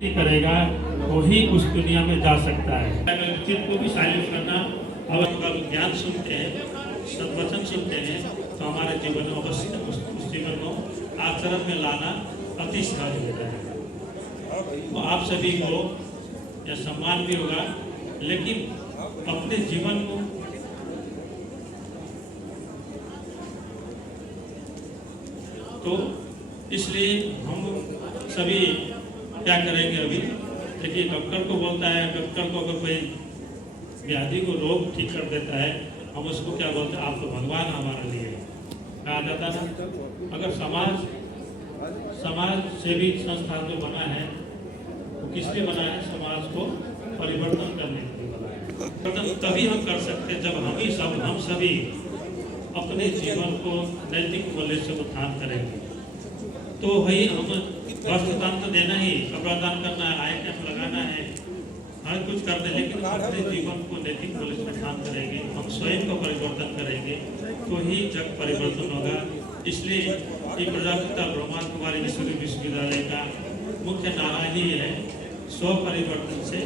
करेगा वही उस दुनिया में जा सकता है। चित्त को भी साइलेंस करना, अगर ज्ञान सुनते हैं, सद्वचन सुनते हैं तो हमारे जीवन में अवश्य उस जीवन को आचरण में लाना अति सहज होता है। तो आप सभी को यह सम्मान भी होगा, लेकिन अपने जीवन को तो इसलिए हम सभी क्या करेंगे। अभी देखिए, डॉक्टर को बोलता है, डॉक्टर को अगर कोई व्याधि को रोग ठीक कर देता है, हम उसको क्या बोलते हैं, आप तो भगवान हमारे लिए कहा जाता है। अगर समाज सेवी संस्था जो बना है वो किस लिए बना है? समाज को परिवर्तन करने के लिए बना है। परिवर्तन तभी हम कर सकते हैं जब हम सभी अपने जीवन को नैतिक मूल्य से उत्थान करेंगे। तो वही हम वस्त्र दान तो देना ही, कपड़ा दान करना है, आय कैंप लगाना है, हर कुछ कर दे, लेकिन अपने जीवन को नैतिक मूल्य से उत्थान करेंगे, हम स्वयं को परिवर्तन करेंगे तो ही जग परिवर्तन होगा। इसलिए ये प्रजापिता ब्रह्मा कुमारी विश्वविद्यालय का मुख्य नारा ही है, स्व परिवर्तन से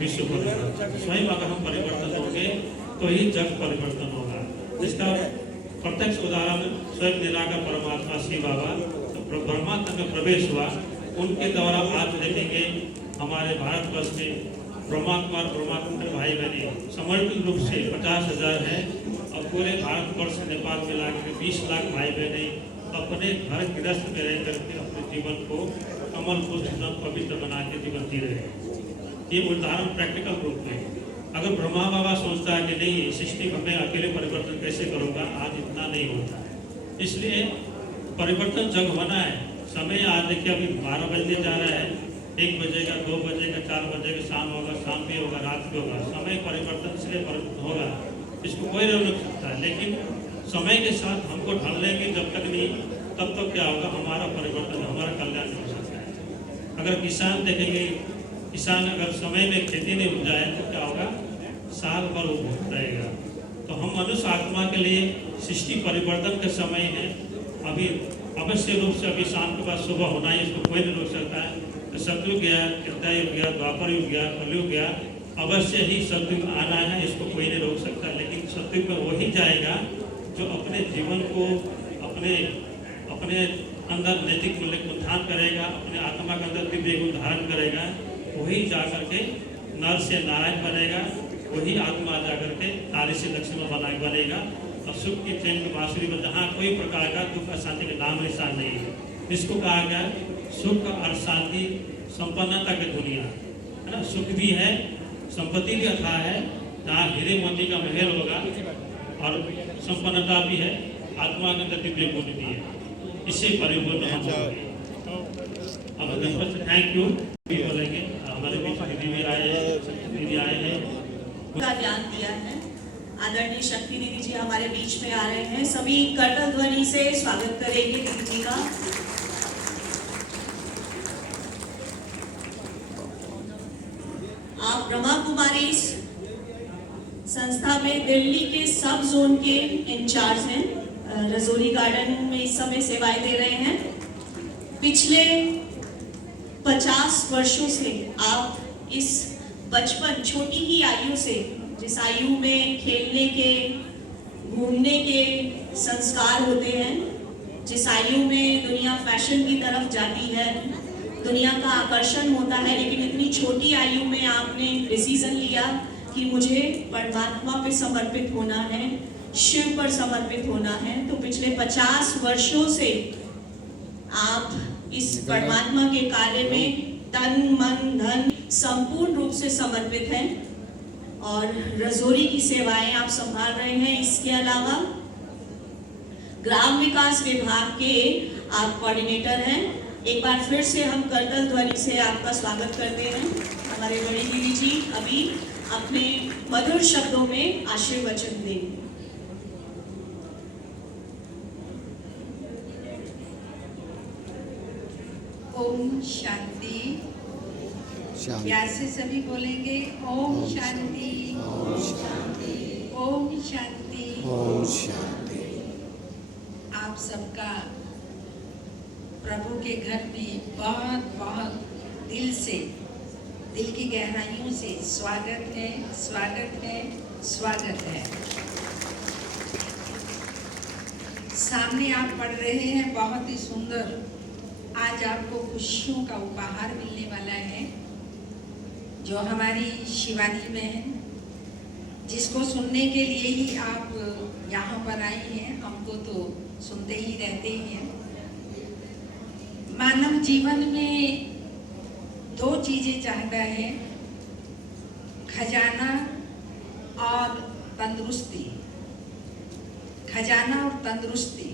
विश्व परिवर्तन। स्वयं अगर हम परिवर्तन होंगे तो ही जग परिवर्तन होगा। इसका प्रत्यक्ष उदाहरण स्वयं निराकार परमात्मा शिव बाबा ब्रह्मा तक में प्रवेश हुआ, उनके द्वारा आज देखेंगे हमारे भारतवर्ष में ब्रह्मा कुमार भाई बहने समर्पित रूप से 50,000 है। और पूरे भारतवर्ष नेपाल मिला के 20 लाख भाई बहने अपने घर गृहस्थ में रह करके अपने जीवन को कमल पुष्ट पवित्र बना के जीवन जी रहे हैं। ये उदाहरण प्रैक्टिकल रूप में। अगर ब्रह्मा बाबा सोचता है कि नहीं, सृष्टि में अकेले परिवर्तन कैसे करूँगा, आज इतना नहीं होता है। इसलिए परिवर्तन जग होना है। समय आज देखिए, अभी 12 बजने जा रहा है, 1 बजेगा, 2 बजेगा, 4 बजेगा, शाम होगा, शाम भी होगा, रात भी होगा। समय परिवर्तन इसलिए होगा, इसको कोई रोक नहीं सकता है। लेकिन समय के साथ हमको ढल लेंगे जब तक नहीं, तब तक क्या होगा, हमारा परिवर्तन, हमारा कल्याण हो सकता है। अगर किसान देखेंगे, किसान अगर समय में खेती नहीं हो जाए तो क्या होगा, साल भर वो भूख रहेगा। तो हम मनुष्य आत्मा के लिए सृष्टि परिवर्तन का समय है। अभी अवश्य रूप से अभी शाम के बाद सुबह होना है, इसको कोई नहीं रोक सकता है। सतयुग गया, त्रेता युग गया, द्वापर युग गया, कलयुग गया, अवश्य ही सतयुग आना है, इसको कोई नहीं रोक सकता। लेकिन सतयुग में वही जाएगा जो अपने जीवन को अपने अंदर नैतिक मूल्य को उत्थान करेगा, अपने आत्मा के अंदर दिव्य गुण धारण करेगा, वही जा करके नर से नारायण बनेगा, वही आत्मा जा करके नारी से लक्ष्मण बनेगा। और सुख की चैन की बांसुरी में जहाँ कोई प्रकार का दुख अशांति का नाम निशान नहीं है। इसको कहा गया सुख और शांति संपन्नता की दुनिया है ना। सुख भी है, संपत्ति भी अथाह है, जहाँ हीरे मोती का महल होगा, और संपन्नता भी है, आत्मा के अंदर दिव्य गुण भी है। इससे परिपूर्ण हम होंगे। अब थैंक यू भी बोलेंगे। हमारे बीच दीदी भी आए हैं, का ज्ञान दिया है। आदरणीय शक्ति दीदी जी हमारे बीच में आ रहे हैं। सभी करतल ध्वनि से स्वागत करेंगे दीदी जी का। आप ब्रह्मा कुमारी संस्था में दिल्ली के सब जोन के इंचार्ज हैं। रजौरी गार्डन में इस समय सेवाएं दे रहे हैं। पिछले 50 वर्षों से आप इस बचपन, छोटी ही आयु से, जिस आयु में खेलने के, घूमने के संस्कार होते हैं, जिस आयु में दुनिया फैशन की तरफ जाती है, दुनिया का आकर्षण होता है, लेकिन इतनी छोटी आयु में आपने डिसीजन लिया कि मुझे परमात्मा पे समर्पित होना है, शिव पर समर्पित होना है। तो पिछले 50 वर्षों से आप इस परमात्मा के कार्य में तन मन धन संपूर्ण रूप से समर्पित हैं और रजौरी की सेवाएं आप संभाल रहे हैं। इसके अलावा ग्राम विकास विभाग के आप कोऑर्डिनेटर हैं। एक बार फिर से हम करतल ध्वनि से आपका स्वागत करते हैं। हमारे बड़ी दीदी जी अभी अपने मधुर शब्दों में आशीर्वचन देंगे। ओम शांति। प्यार से सभी बोलेंगे ओम शांति, ओम शांति, ओम शांति, ओम शांति। आप सबका प्रभु के घर में बहुत बहुत दिल से, दिल की गहराइयों से स्वागत है, स्वागत है, स्वागत है। सामने आप पढ़ रहे हैं, बहुत ही सुंदर। आज आपको खुशियों का उपहार मिलने वाला है, जो हमारी शिवानी में है, जिसको सुनने के लिए ही आप यहाँ पर आए हैं। हमको तो सुनते ही रहते हैं। मानव जीवन में दो चीजें चाहता है, खजाना और तंदुरुस्ती। खजाना और तंदुरुस्ती।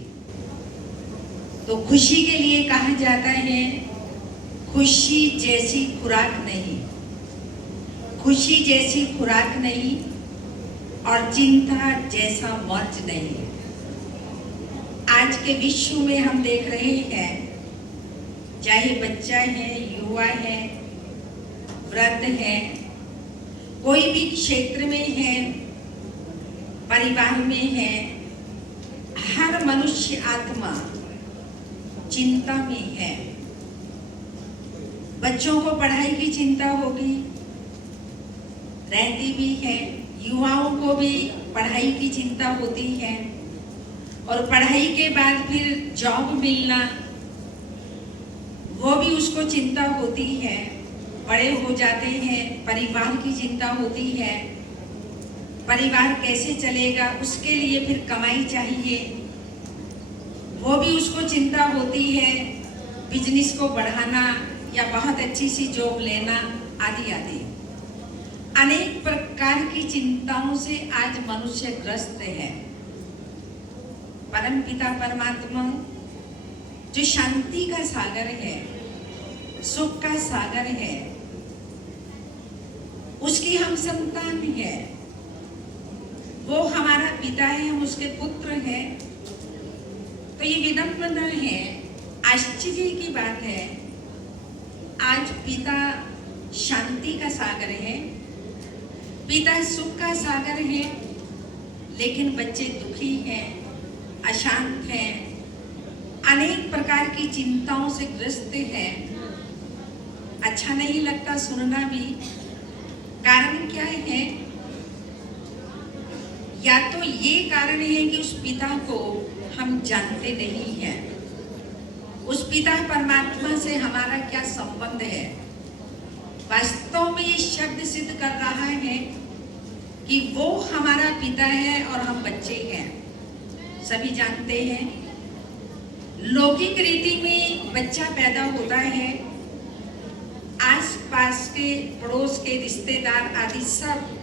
तो खुशी के लिए कहा जाता है, खुशी जैसी खुराक नहीं, खुशी जैसी खुराक नहीं और चिंता जैसा मर्ज नहीं। आज के विश्व में हम देख रहे हैं, चाहे बच्चा है, युवा है, वृद्ध है, कोई भी क्षेत्र में है, परिवार में है, हर मनुष्य आत्मा चिंता में है। बच्चों को पढ़ाई की चिंता होगी, रहती भी है। युवाओं को भी पढ़ाई की चिंता होती है, और पढ़ाई के बाद फिर जॉब मिलना, वो भी उसको चिंता होती है। बड़े हो जाते हैं, परिवार की चिंता होती है, परिवार कैसे चलेगा, उसके लिए फिर कमाई चाहिए, वो भी उसको चिंता होती है। बिजनेस को बढ़ाना या बहुत अच्छी सी जॉब लेना, आदि आदि अनेक प्रकार की चिंताओं से आज मनुष्य ग्रस्त है। परम पिता परमात्मा जो शांति का सागर है, सुख का सागर है, उसकी हम संतान है। वो हमारा पिता है, हम उसके पुत्र हैं। तो ये विडंबना है, आश्चर्य की बात है। आज पिता शांति का सागर है, पिता सुख का सागर है, लेकिन बच्चे दुखी हैं, अशांत हैं, अनेक प्रकार की चिंताओं से ग्रस्त हैं। अच्छा नहीं लगता सुनना भी। कारण क्या है? या तो ये कारण है कि उस पिता को हम जानते नहीं हैं, उस पिता परमात्मा से हमारा क्या संबंध है। वास्तव में ये शब्द सिद्ध कर रहा है कि वो हमारा पिता है और हम बच्चे हैं। सभी जानते हैं, लौकिक रीति में बच्चा पैदा होता है, आस पास के पड़ोस के रिश्तेदार आदि सब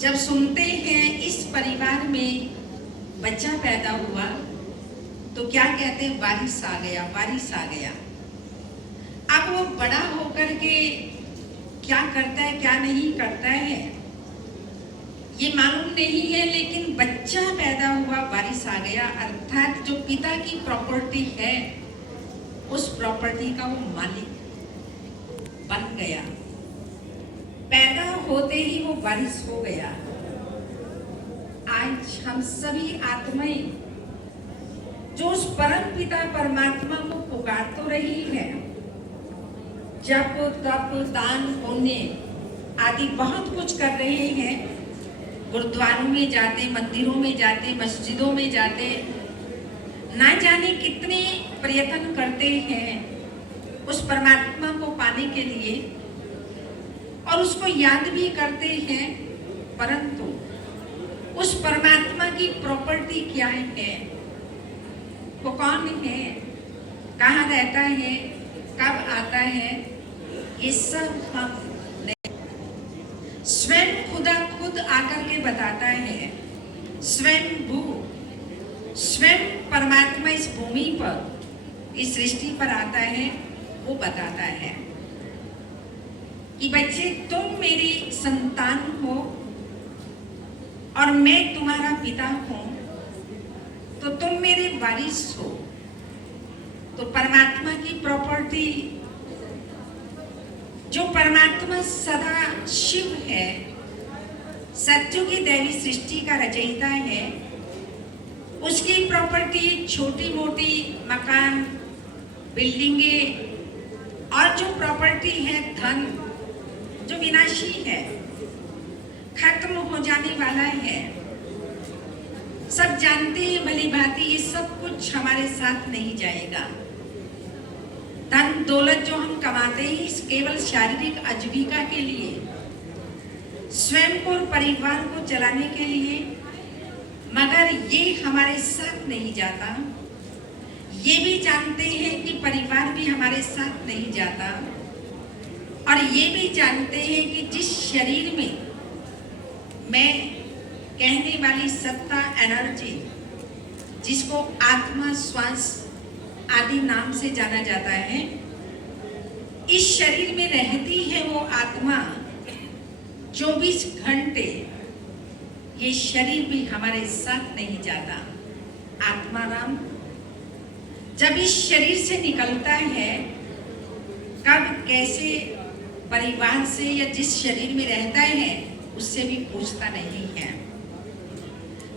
जब सुनते हैं इस परिवार में बच्चा पैदा हुआ, तो क्या कहते हैं? वारिस आ गया, वारिस आ गया। अब वो बड़ा होकर के क्या करता है, क्या नहीं करता है, ये मालूम नहीं है, लेकिन बच्चा पैदा हुआ, वारिस आ गया, अर्थात जो पिता की प्रॉपर्टी है, उस प्रॉपर्टी का वो मालिक बन गया। पैदा होते ही वो वारिस हो गया। आज हम सभी आत्माएं जो उस परम पिता परमात्मा को पुकार तो रही है, जप तप दान पुण्य आदि बहुत कुछ कर रहे हैं, गुरुद्वारों में जाते, मंदिरों में जाते, मस्जिदों में जाते, ना जाने कितने प्रयत्न करते हैं उस परमात्मा को पाने के लिए, और उसको याद भी करते हैं, परंतु उस परमात्मा की प्रॉपर्टी क्या है, वो कौन है, कहाँ रहता है, कब आता है, ये सब हम स्वयं खुदा खुद आकर के बताता है। स्वयं भू, स्वयं परमात्मा इस भूमि पर, इस सृष्टि पर आता है, वो बताता है कि बच्चे तुम मेरी संतान हो और मैं तुम्हारा पिता हूं, तो तुम मेरे वारिस हो। तो परमात्मा की प्रॉपर्टी, जो परमात्मा सदा शिव है, सत्यों की दैवी सृष्टि का रचयिता है, उसकी प्रॉपर्टी छोटी मोटी मकान, बिल्डिंगे, और जो प्रॉपर्टी है, धन, जो विनाशी है, खत्म हो जाने वाला है। सब जानते हैं भली भांति ये सब कुछ हमारे साथ नहीं जाएगा। धन दौलत जो हम कमाते हैं केवल शारीरिक आजीविका के लिए, स्वयं को और परिवार को चलाने के लिए, मगर ये हमारे साथ नहीं जाता। ये भी जानते हैं कि परिवार भी हमारे साथ नहीं जाता, और ये भी जानते हैं कि जिस शरीर में मैं कहने वाली सत्ता, एनर्जी, जिसको आत्मा, श्वास आदि नाम से जाना जाता है, इस शरीर में रहती है वो आत्मा 24 घंटे। ये शरीर भी हमारे साथ नहीं जाता। आत्मा राम जब इस शरीर से निकलता है, कब कैसे परिवार से या जिस शरीर में रहता है उससे भी पूछता नहीं है।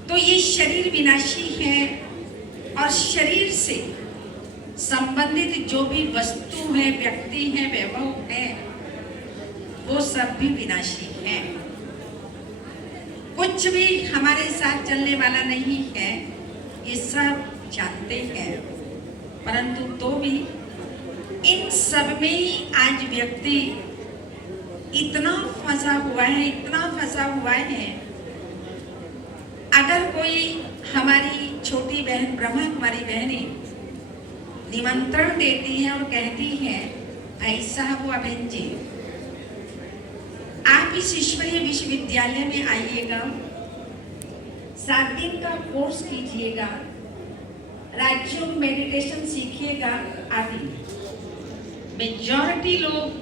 तो ये शरीर विनाशी है, और शरीर से संबंधित जो भी वस्तु है, व्यक्ति है, वैभव है, वो सब भी विनाशी है। कुछ भी हमारे साथ चलने वाला नहीं है, ये सब जानते हैं। परंतु तो भी इन सब में ही आज व्यक्ति इतना फंसा हुआ है, इतना फंसा हुआ है। अगर कोई हमारी छोटी बहन, ब्रह्मा कुमारी बहनें निमंत्रण देती है और कहती है, भाई साहब व बहन जी, आप इस ईश्वरीय विश्वविद्यालय में आइएगा, 7 दिन का कोर्स कीजिएगा, राज्यों में मेडिटेशन सीखिएगा आदि। मेजॉरिटी लोग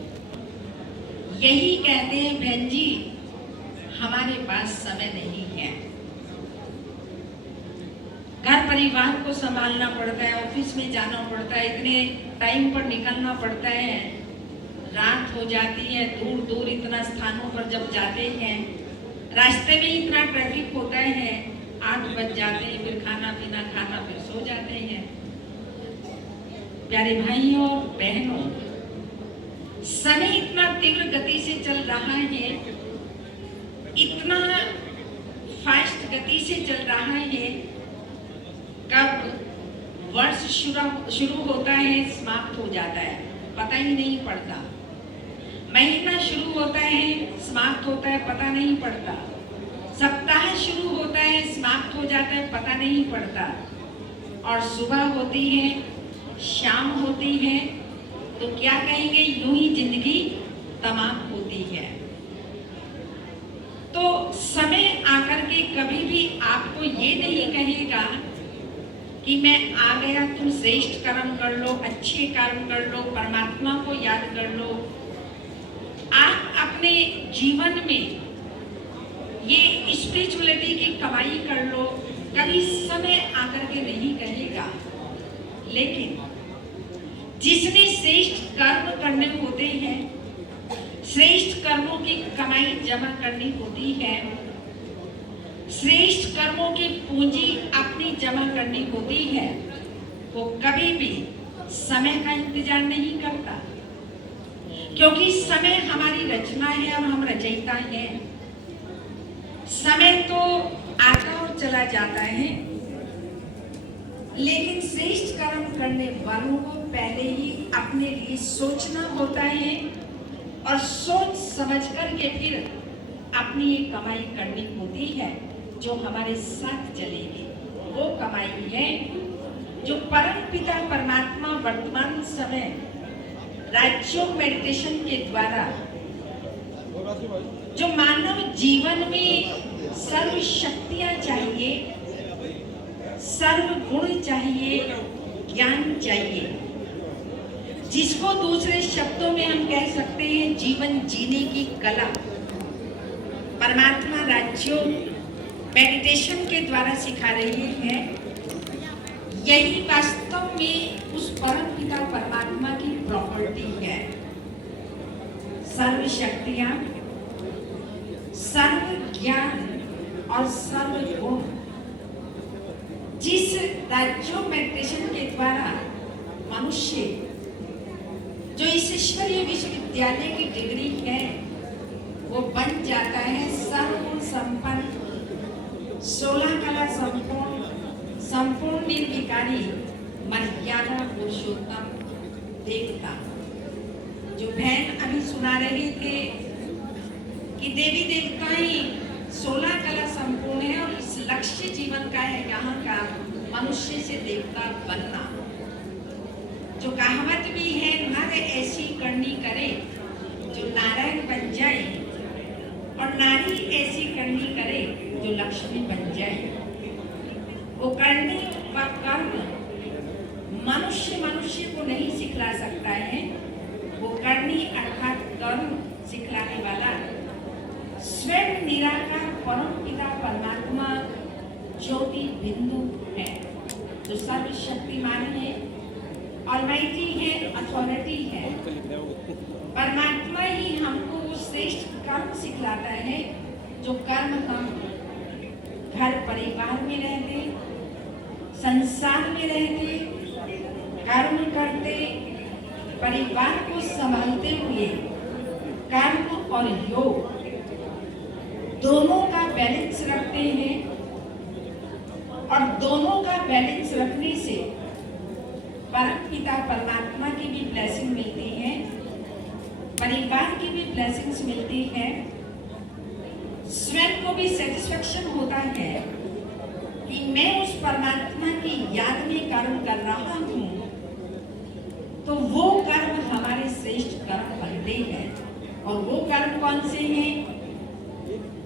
यही कहते हैं, बहन जी हमारे पास समय नहीं है, घर परिवार को संभालना पड़ता है, ऑफिस में जाना पड़ता है, इतने टाइम पर निकलना पड़ता है, रात हो जाती है, दूर दूर इतना स्थानों पर जब जाते हैं, रास्ते में इतना ट्रैफिक होता है, 8 बज जाते हैं, फिर खाना पीना खाना, फिर सो जाते हैं। प्यारे भाइयों और बहनों, समय इतना तीव्र गति से चल रहा है, इतना फास्ट गति से चल रहा है, कब वर्ष शुरू होता है, समाप्त हो जाता है, पता ही नहीं पड़ता। महीना शुरू होता है, समाप्त होता है, पता नहीं पड़ता। सप्ताह शुरू होता है, समाप्त हो जाता है, पता नहीं पड़ता। और सुबह होती है, शाम होती है, तो क्या कहेंगे, यूं ही जिंदगी तमाम होती है। तो समय आकर के कभी भी आपको ये नहीं कहेगा कि मैं आ गया, तुम श्रेष्ठ कर्म कर लो, अच्छे कर्म कर लो, परमात्मा को याद कर लो। आप अपने जीवन में ये स्पिरिचुअलिटी की कमाई कर लो, कभी समय आकर के नहीं कहेगा। लेकिन जिसने श्रेष्ठ कर्म करने होते हैं, श्रेष्ठ कर्मों की कमाई जमा करनी होती है, श्रेष्ठ कर्मों की पूंजी अपनी जमा करनी होती है, वो कभी भी समय का इंतजार नहीं करता, क्योंकि समय हमारी रचना है और हम रचयिता हैं। समय तो आता और चला जाता है, लेकिन श्रेष्ठ कर्म करने वालों को पहले ही अपने लिए सोचना होता है, और सोच समझ करके फिर अपनी ये कमाई करनी होती है जो हमारे साथ चलेगी। वो कमाई है जो परम पिता परमात्मा वर्तमान समय राज्यों मेडिटेशन के द्वारा जो मानव जीवन में सर्व शक्तियां चाहिए, सर्व गुण चाहिए, ज्ञान चाहिए, जिसको दूसरे शब्दों में हम कह सकते हैं जीवन जीने की कला, परमात्मा राज्यों मेडिटेशन के द्वारा सिखा रही है। यही वास्तव में उस परम पिता परमात्मा की प्रॉपर्टी है। सर्व शक्तियां, सर्व ज्ञान और सर्व गुण जिस राज्यों मेडिटेशन के द्वारा मनुष्य जो इस ईश्वरीय विश्वविद्यालय की डिग्री है वो बन जाता है सर्वगुण संपन्न, 16 कला संपूर्ण, संपूर्ण निर्विकारी, मर्यादा पुरुषोत्तम देवता। जो बहन अभी सुना रहे थे कि देवी देवताएं 16 कला संपूर्ण है और इस लक्ष्य जीवन का है यहाँ का मनुष्य से देवता बनना। जो कहावत भी है, नर ऐसी करनी करे जो नारायण बन जाए और नारी ऐसी करनी करे जो लक्ष्मी बन जाए। वो करने व कर्म मनुष्य को नहीं सिखला सकता है, वो करनी अर्थात कर्म सिखलाने वाला स्वयं निराकार परम पिता परमात्मा ज्योति बिंदु है, जो सर्वशक्तिमान है, ऑलमाइटी है, अथॉरिटी है। परमात्मा ही हमको वो श्रेष्ठ कर्म सिखलाता है जो कर्म हम घर परिवार में रहते, संसार में रहते, कर्म करते, परिवार को संभालते हुए कर्म और योग दोनों का बैलेंस रखते हैं और दोनों का बैलेंस रखने से परम पिता परमात्मा की भी ब्लेसिंग मिलती है, परिवार की भी ब्लेसिंग्स मिलती है, स्वयं को भी सेटिस्फेक्शन होता है कि मैं उस परमात्मा की याद में कर्म कर रहा हूँ, तो वो कर्म हमारे श्रेष्ठ कर्म बनते हैं। और वो कर्म कौन से हैं?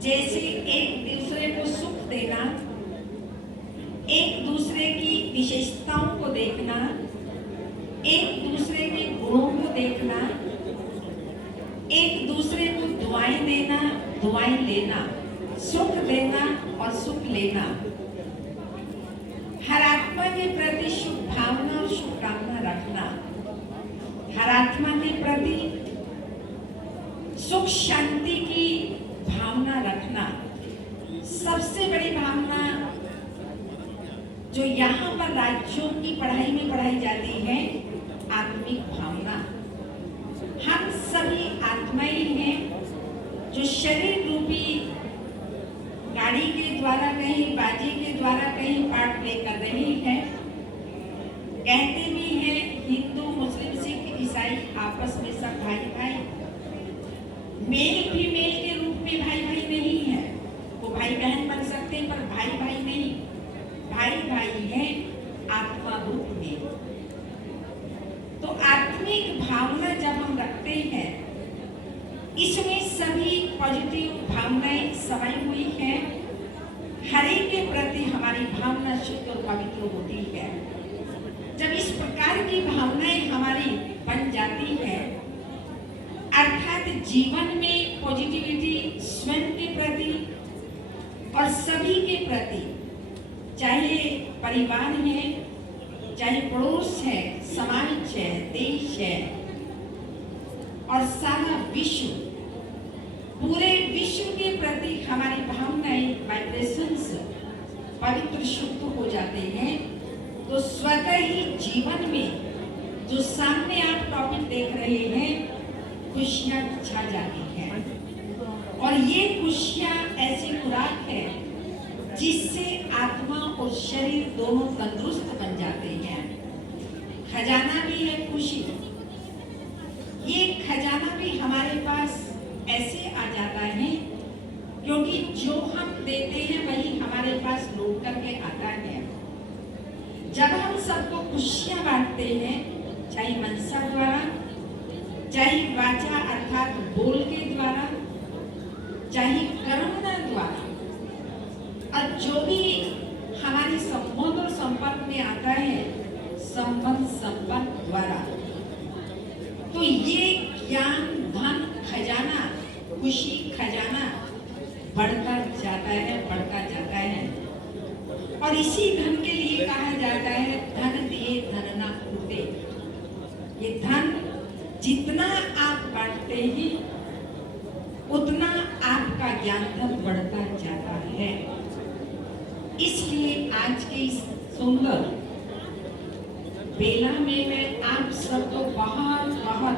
जैसे एक दूसरे को सुख देना, एक दूसरे की विशेषताओं को देखना, एक दूसरे के गुणों को देखना, एक दूसरे को दुआएं देना, दुआएं लेना, सुख देना और सुख लेना, हर आत्मा के प्रति शुभ भावना और शुभकामना रखना, हर आत्मा के प्रति सुख शांति की भावना रखना। सबसे बड़ी भावना जो यहाँ पर राज्यों की पढ़ाई में पढ़ाई जाती है, आत्मिक भावना। हम सभी आत्माएं हैं जो शरीर रूपी गाड़ी के द्वारा कहीं, बाजी के द्वारा कहीं पार्ट प्ले कर रहे हैं। कहते भी हैं हिंदू, मुस्लिम, सिख, ईसाई आपस में सब भाई भाई, मेल फीमेल के रूप में भाई भाई नहीं है। वो भाई बहन बन सकते हैं पर भाई भाई नहीं, भाई भाई है आत्मा रूप में। तो आत्मिक भावना जब हम रखते हैं, इसमें सभी पॉजिटिव भावनाएं समाई हुई हैं। हर एक के प्रति हमारी भावना शुद्ध और पवित्र होती है। जब इस प्रकार की भावनाएं हमारी बन जाती है, अर्थात जीवन में पॉजिटिविटी स्वयं के प्रति और सभी के प्रति, चाहे परिवार है, चाहे पड़ोस है, समाज है, देश है और सारा विश्व, पूरे विश्व के प्रति हमारी भावनाएं, वाइब्रेशंस पवित्र शुद्ध हो जाते हैं, तो स्वतः ही जीवन में जो सामने आप टॉपिक देख रहे हैं, खुशियां छा जाती हैं। और ये खुशियां ऐसी खुराक है जिससे आत्मा और शरीर दोनों तंदुरुस्त बन जाते हैं। खजाना भी है खुशी। ये खजाना भी हमारे पास ऐसे आ जाता है क्योंकि जो हम देते हैं वही हमारे पास लौट करके आता है। जब हम सबको खुशियां बांटते हैं, चाहे मनसा द्वारा, चाहे वाचा अर्थात बोल के द्वारा, चाहे कर्मना द्वारा, और जो भी हमारे संबंध और संपर्क में आता है, संबंध संपर्क द्वारा, तो ये ज्ञान, धन, खजाना, खुशी खजाना बढ़ता जाता है, बढ़ता जाता है। और इसी धन के लिए कहा जाता है धन दिए धन ना फूटे। ये धन जितना आप बांटते हैं उतना आपका ज्ञान धन बढ़ता जाता है। इसलिए आज के इस सुंदर बेला में मैं आप सबको बहुत बहुत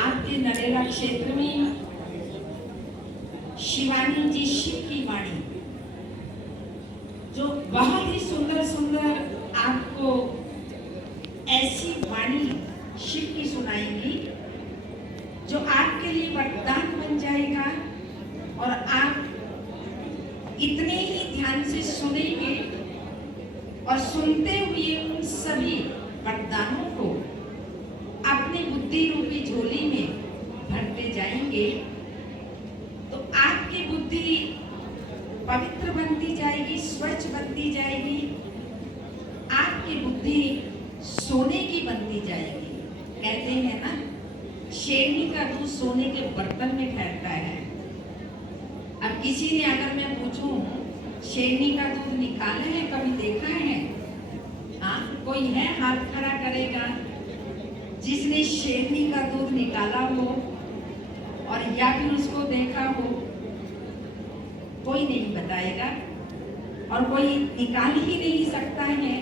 आपके नरेला क्षेत्र में शिवानी जी शिव की वाणी जो बहुत ही सुंदर सुंदर आपको ऐसी वाणी शिव की सुनाएंगी जो आपके लिए वरदान बन जाएगा और आप इतने ही ध्यान से सुनेंगे और सुनते हुए उन सभी वरदानों को अपनी बुद्धि रूपी झोली में भरते जाएंगे तो आपकी बुद्धि पवित्र बनती जाएगी, स्वच्छ बनती जाएगी, आपकी बुद्धि सोने की बनती जाएगी। कहते हैं ना, शेरनी का दूध सोने के बर्तन में ठहरता है। अब किसी ने अगर मैं पूछूं शेरनी का दूध निकाला है, कभी देखा है? हाँ, कोई है हाथ खड़ा करेगा जिसने शेरनी का दूध निकाला हो और या फिर उसको देखा हो? कोई नहीं बताएगा और कोई निकाल ही नहीं सकता है।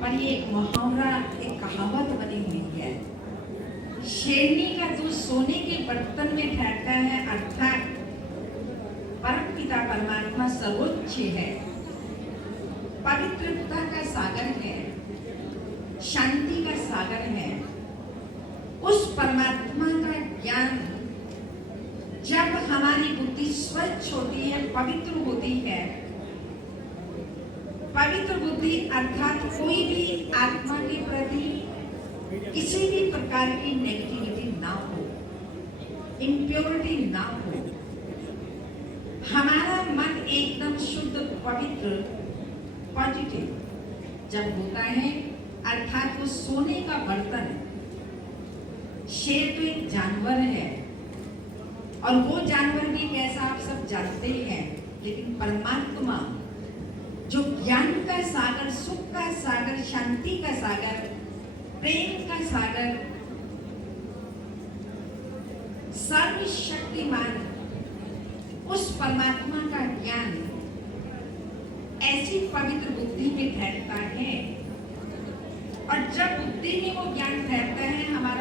पर ये एक मुहावरा, एक कहावत बनी हुई है, शेरनी का दूध सोने के बर्तन में ठहरता है, अर्थात परम पिता परमात्मा सर्वोच्च है, पवित्रता का सागर है, शांति का सागर है। उस परमात्मा का ज्ञान जब हमारी बुद्धि स्वच्छ होती है, पवित्र होती है, पवित्र बुद्धि अर्थात कोई भी आत्मा के प्रति किसी भी प्रकार की नेगेटिविटी ना हो, इम्प्योरिटी ना हो, हमारा मन एकदम शुद्ध, पवित्र, पॉजिटिव जब होता है, अर्थात वो सोने का बर्तन है। शेर तो एक जानवर है और वो जानवर भी कैसा आप सब जानते हैं, लेकिन परमात्मा जो ज्ञान का सागर, सुख का सागर, शांति का सागर, प्रेम का सागर, सर्वशक्तिमान, उस परमात्मा का ज्ञान ऐसी पवित्र बुद्धि में ठहरता है और जब बुद्धि में वो ज्ञान ठहरता है, हमारा